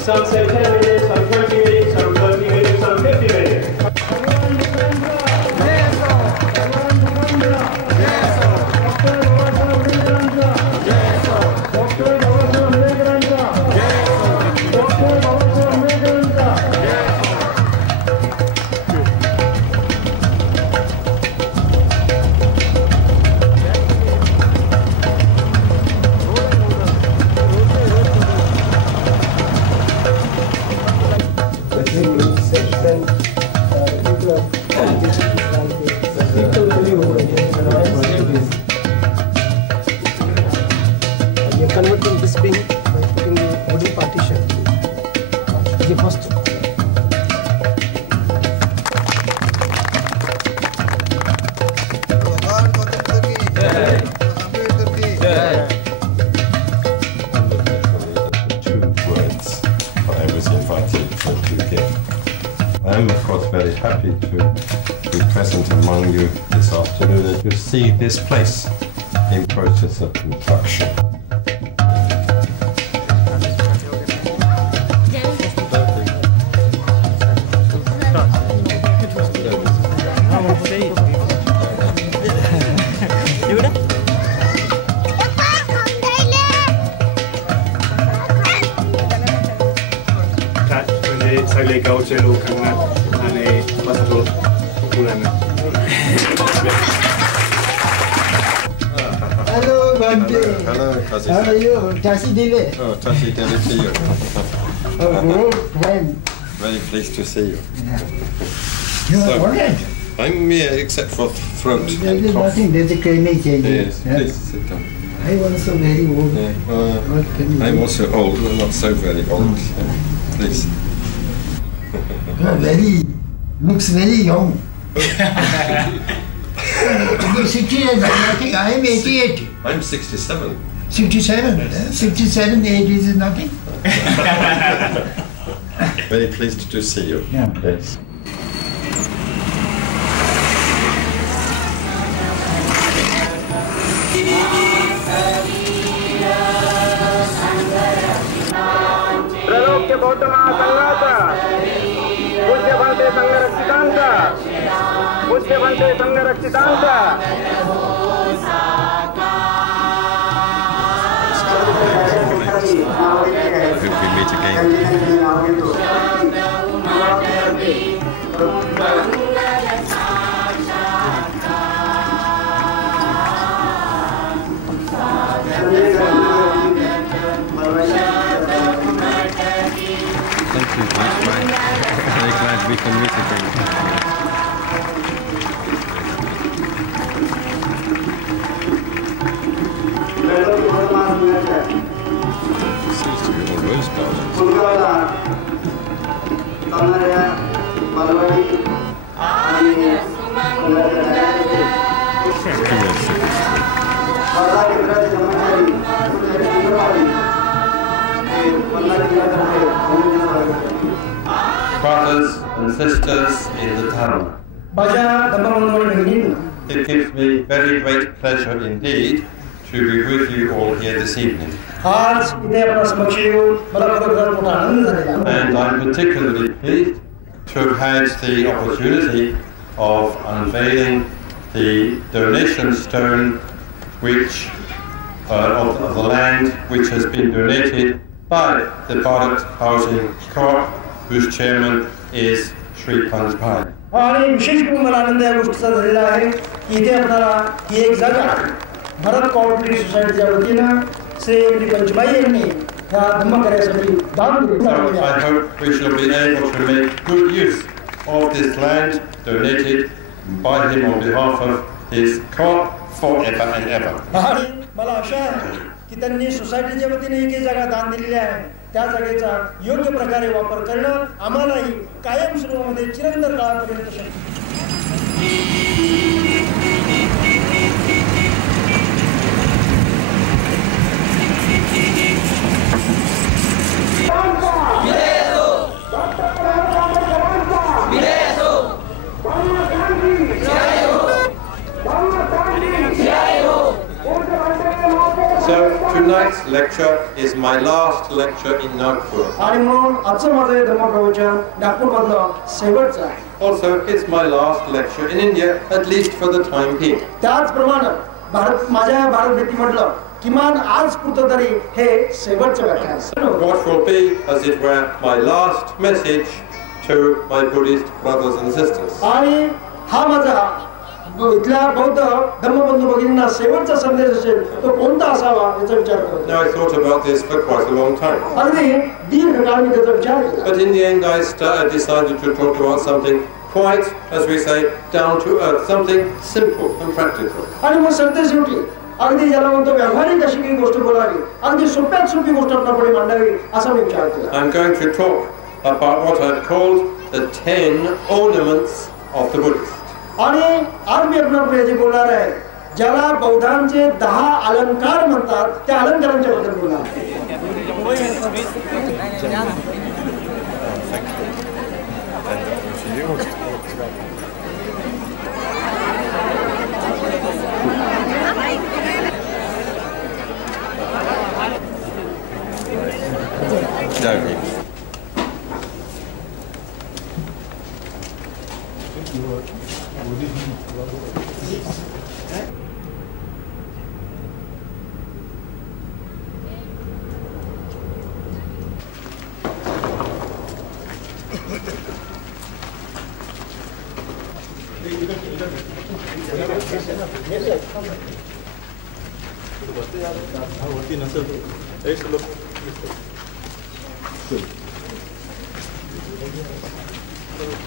Some say 10 minutes, some 20 minutes, some 30 minutes, some 50 minutes. You're converting this beam by putting the wooden partition. The hostel. I am, of course, very happy to be present among you this afternoon and to see this place in process of construction. Sale kautselu kangat ane pasatu bulan. Hello, Bante. Hello, Tashi. How are you? Tashi Dile. Oh, Tashi, to see you. Oh, great friend. Very pleased to see you. You are So- all right? I'm here except for throat There and is cough. nothing. There is a climate change. Yes, please sit down. I am also very old. Yeah, What can you I'm do? also old, but not so very old. So please. You are very, looks very young. You 60 years, I think I am 88. I'm 67. 67. 67 age is nothing. Very pleased to see you. Yeah. Yes. Pralokya Gautama Sangata, Pujya Bhante Sangharakshitanta, Pujya Bhante Sangharakshitanta. I hope we meet again. Thank you, very glad we can meet again. Seems to be all rose gardens. गावाला जाणाऱ्या बालवाडी आणि स्पर्धा केंद्राचे कर्मचारी Brothers and sisters in the town, माझ्या धर्मबंधू भगिनींनो, it gives me very great pleasure indeed to be with you all here this evening. आज इथे आपल्या समक्ष येऊन मला खरोखर मोठा आनंद झालेला आहे. And I'm particularly pleased to have had the opportunity of unveiling the donation stone which of the land which has been donated by the Bharat Housing Co-op, whose chairman is Sri Panchbhai. आणि विशेष करून मला आनंद या गोष्टीचा झालेला आहे की इथे आपल्याला ही एक जागा भारत कोऑपरेटिव्ह सोसायटीच्या वतीनं श्री पंचबाई यांनी या धम्मकार्यासाठी दान दिले. So I hope we shall be able to make good use of this land donated by him on behalf of his co-op forever and ever. आणि मला आशा आहे की त्यांनी सोसायटीच्या वतीने एक जागा दान दिलेली आहे, त्या जागेचा योग्य प्रकारे वापर करणं आम्हालाही कायमस्वरूपामध्ये चिरंतन काळापर्यंत शक्य. So tonight's lecture is my last lecture in Nagpur. आणि म्हणून आजचं माझं हे धर्मप्रवचन नागपूरमधलं शेवटचं आहे. Also, it's my last lecture in India, at least for the time being. त्याचप्रमाणे माझ्या भारत भेटीमधलं किमान आज पुरतं तरी हे शेवटचं व्याख्यान आहे. What will be, as it were, my last message to my Buddhist brothers and sisters. आणि हा माझा इथल्या बौद्ध धर्मबंधू भगिनींना शेवटचा संदेश असेल तो कोणता असावा याचा विचार करतो. Now, I thought about this for quite a long time. अगदी दीर्घकाळ मी त्याचा विचार केला. But in the end, I decided to talk about something quite, as we say, down to earth, something simple and practical. आणि मग सरते शेवटी अगदी ज्याला म्हणतो व्यावहारिक अशी काही गोष्ट बोलावी, अगदी सोप्यात सोपी गोष्ट आपल्यापुढे मांडावी असा मी विचार केला. I'm going to talk about what I've called the 10 ornaments of the Buddhist. आणि आज मी आपल्यापुढे जे बोलणार आहे ज्याला बौद्धांचे 10 अलंकार म्हणतात त्या अलंकारांच्या बद्दल बोलणार आहे.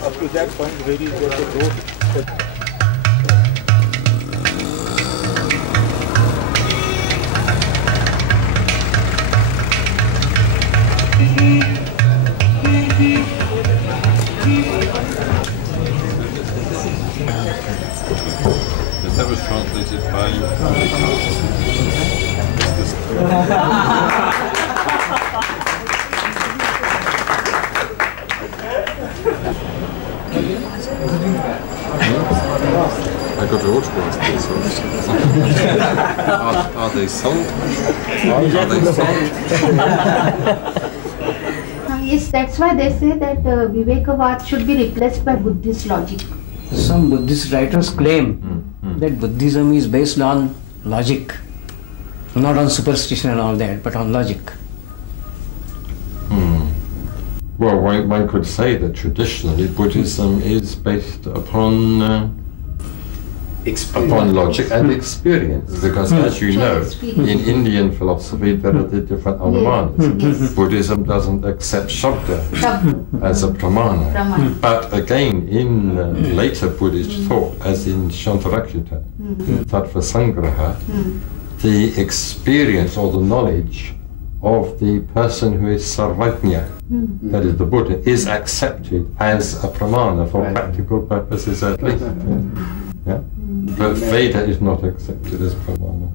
Up to that point, where is the road? That was translated by I got to autograph these. Are they sold? Are they sold? Yes, that's why they say that Vivekavad should be replaced by Buddhist logic. Some Buddhist writers claim that Buddhism is based on logic, not on superstition and all that, but on logic. Well, one could say that traditionally Buddhism is based upon logic and experience, because as you know, in Indian philosophy there are the different anumans. Yes. Buddhism doesn't accept Shabda as a pramana. But again, in later Buddhist thought, as in Shantarakshita, Tattva Sangraha, the experience or the knowledge of the person who is sarvajna, that is the Buddha, is accepted as a pramana for practical purposes at least. Yeah? But Veda is not accepted as pramana.